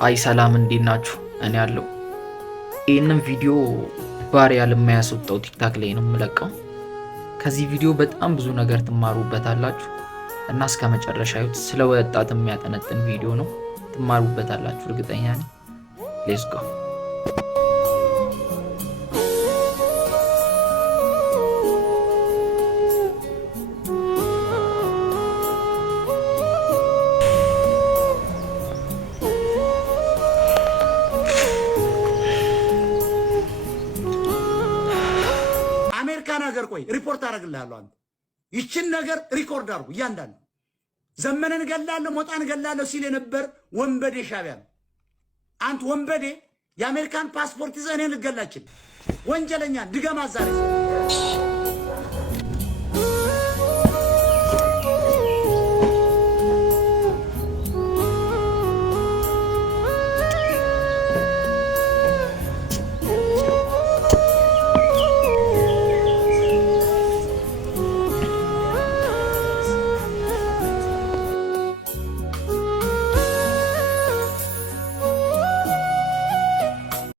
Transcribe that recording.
አይ ሰላም እንዴት ናችሁ? እኔ ያለው ይህንን ቪዲዮ ባሪያ ለማያስወጣው ቲክታክ ላይ ነው የምለቀው። ከዚህ ቪዲዮ በጣም ብዙ ነገር ትማሩበታላችሁ እና እስከ መጨረሻ ይሁት። ስለ ወጣት የሚያጠነጥን ቪዲዮ ነው፣ ትማሩበታላችሁ እርግጠኛ ነኝ። ሌትስ ጎ። አሜሪካን ሀገር ቆይ ሪፖርት አደርግልሃለሁ። አንተ ይችን ነገር ሪኮርድ አድርጉ። እያንዳንዱ ዘመነን ገላለሁ ሞጣን ገላለሁ ሲል የነበር ወንበዴ ሻቢያ ነው። አንተ ወንበዴ የአሜሪካን ፓስፖርት ይዘህ እኔን ልገላችን ወንጀለኛ ድገማ ዛሬ